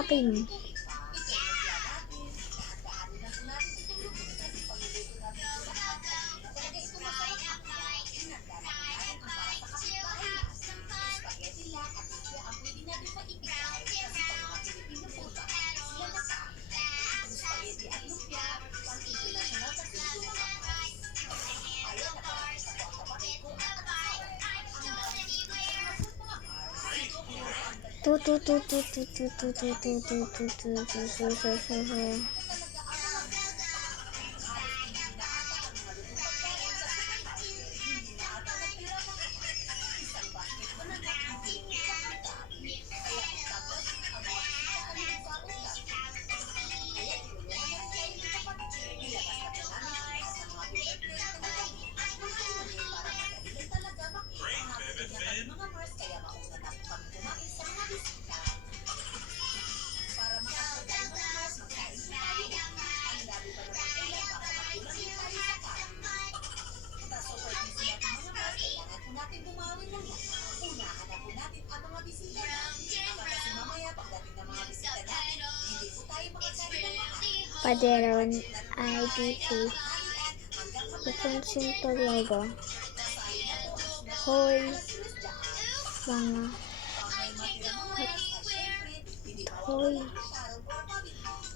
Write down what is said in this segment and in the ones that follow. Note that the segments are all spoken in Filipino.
Kapin. Paderon IDP. Napansin talaga. Hoy, mga hoy.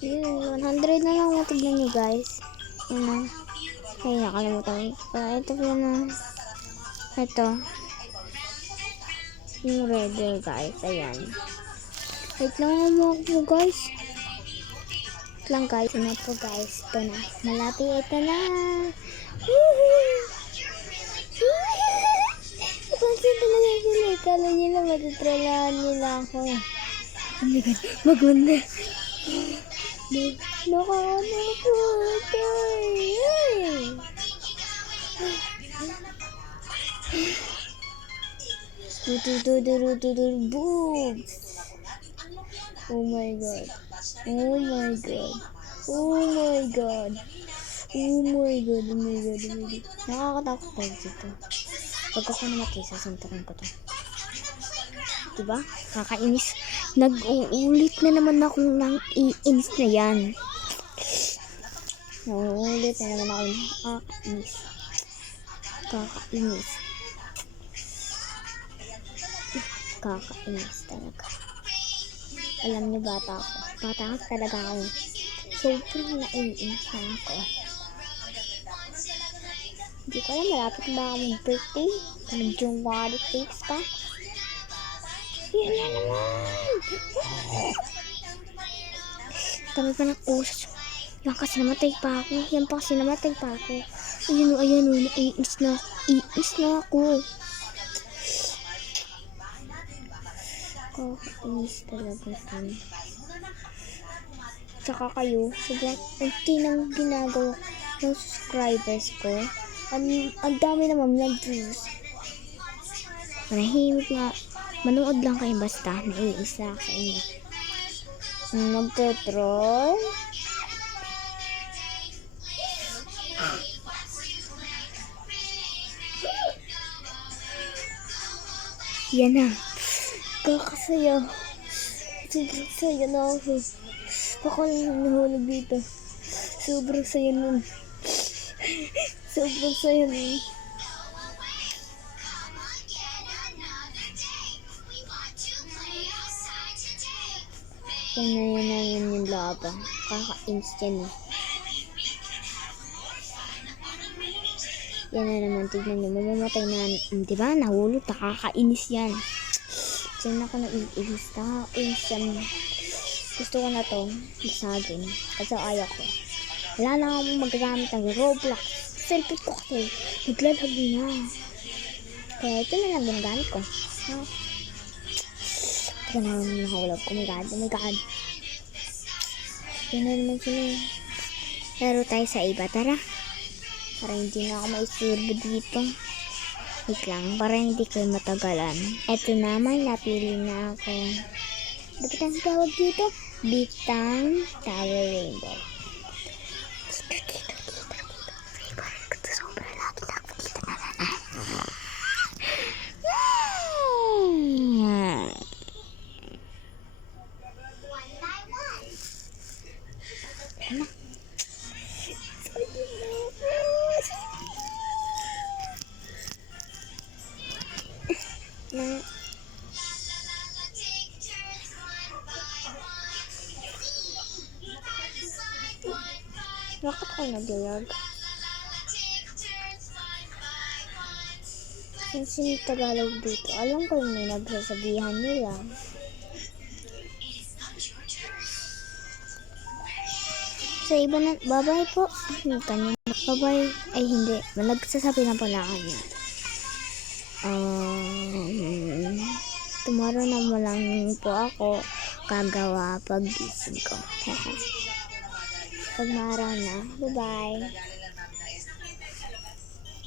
Yun, 100 na lang matignan nyo guys. Yun na. Ay, nakalimutan ko. Ito pala na. Ito. Yung red guys. Ayan. Wait lang mo ako guys. Wait lang guys. Ito na po guys. Ito na. Malapit. Ito na. Napansin talaga sila. Kala nila matitrolahan nila ako. Oh my god. Maganda. Nakakano po. Boobs. Oh my god. Oh my god. Oh my god. Oh my god. Oh my god. Oh my god. Nakakatakot tayo dito. Pag ako namatay, sasantakin ko to. Diba? Kakainis. Nag-uulit na naman akong nang iinis na yan. Nag-uulit na naman ako ng kakainis. Kakainis. Kakainis talaga. Alam niyo, bata ako. Bata talaga ako. Sobrang naiinis na ako. Hindi ko alam, malapit ba ako mag-birthday? Nag-January 6 pa? Yan na naman! Dami pa ng uso. Yan kasi namatay pa ako. Yan pa kasi namatay pa ako. Ayan o, naiinis na. Iis na ako. Kakainis talaga ito. Tsaka kayo, sobrang unti nang ginagawa ng subscribers ko. Ang dami naman nag-views. Manahimik nga. Manood lang kayo basta. Naiisa sa inyo. Magto-troll. Yan na. Kakasaya. Sobrang saya na ako. Baka lang nahulog dito. Sobrang saya nun. Sobrang saya nun. Tingnan namin yung laba. Kaka-ins yan eh. Yan na naman. Tignan nyo. Mamamatay na. Diba? Nahulog. Nakakainis yan. Tignan ko na iinis. Nakakainis yan. Gusto ko na to. Basagin. Kasi ayaw ko. Wala na akong magagamit ng Roblox. Selfie ko kasi. Naglalhag na. Kaya ito na lang ginagamit ko. Ha? Ito na naman nahulog. Oh my god. Oh my god. Yan na naman sila. Laro tayo sa iba, tara. Para hindi na ako maisurbo dito. Wait lang, para hindi kayo matagalan. Eto naman, napili na ako. Dapat ang tawag dito? Big Time Tower Rainbow. Favorite ko to, sobra lagi lang dito na lang. Bakit ako naglayag? Yung sinitagalog dito, alam ko yung may nagsasabihan nila. Sa iba na, babay po. Yung kanya, babay, ay hindi, nagsasabi na pala kanya. Tomorrow na mo lang po ako gagawa pag gising ko. Pag maaraw na, bye-bye.